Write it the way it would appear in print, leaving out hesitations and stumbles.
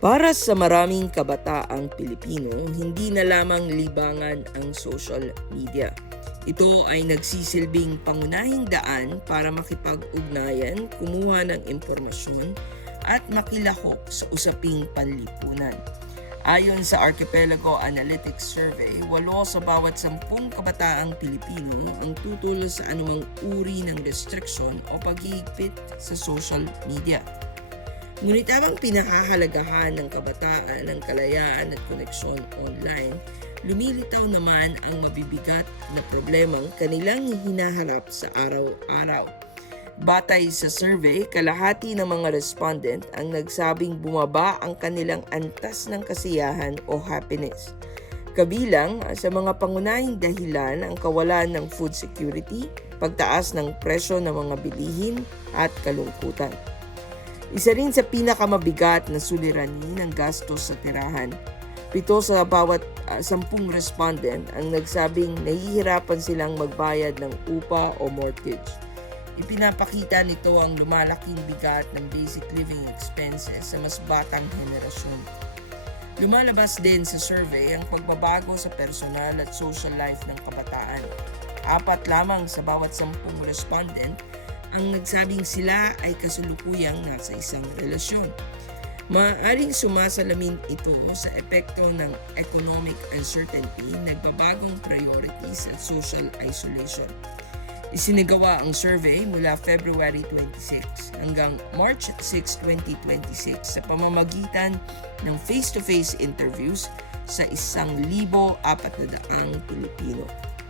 Para sa maraming kabataang Pilipino, hindi na lamang libangan ang social media. Ito ay nagsisilbing pangunahing daan para makipag-ugnayan, kumuha ng impormasyon at makilahok sa usaping panlipunan. Ayon sa Archipelago Analytics Survey, 8 sa bawat 10 kabataang Pilipino ang tutulo sa anumang uri ng restriksyon o paghihigpit sa social media. Ngunit habang pinakahalagahan ng kabataan ang kalayaan at koneksyon online, lumilitaw naman ang mabibigat na problemang kanilang hinaharap sa araw-araw. Batay sa survey, kalahati ng mga respondent ang nagsabing bumaba ang kanilang antas ng kasiyahan o happiness. Kabilang sa mga pangunahing dahilan ang kawalan ng food security, pagtaas ng presyo ng mga bilihin at kalungkutan. Isa rin sa pinakamabigat na suliranin ng gastos sa tirahan. 7 sa bawat 10 respondent ang nagsabing nahihirapan silang magbayad ng upa o mortgage. Ipinapakita nito ang lumalaking bigat ng basic living expenses sa mas batang henerasyon. Lumalabas din sa survey ang pagbabago sa personal at social life ng kabataan. 4 lamang sa bawat 10 respondent ang nagsabing sila ay kasulukuyang nasa isang relasyon. Maaaring sumasalamin ito sa epekto ng economic uncertainty, nagbabagong priorities at social isolation. Isinagawa ang survey mula February 26 hanggang March 6, 2026 sa pamamagitan ng face-to-face interviews sa 1,400 Pilipino.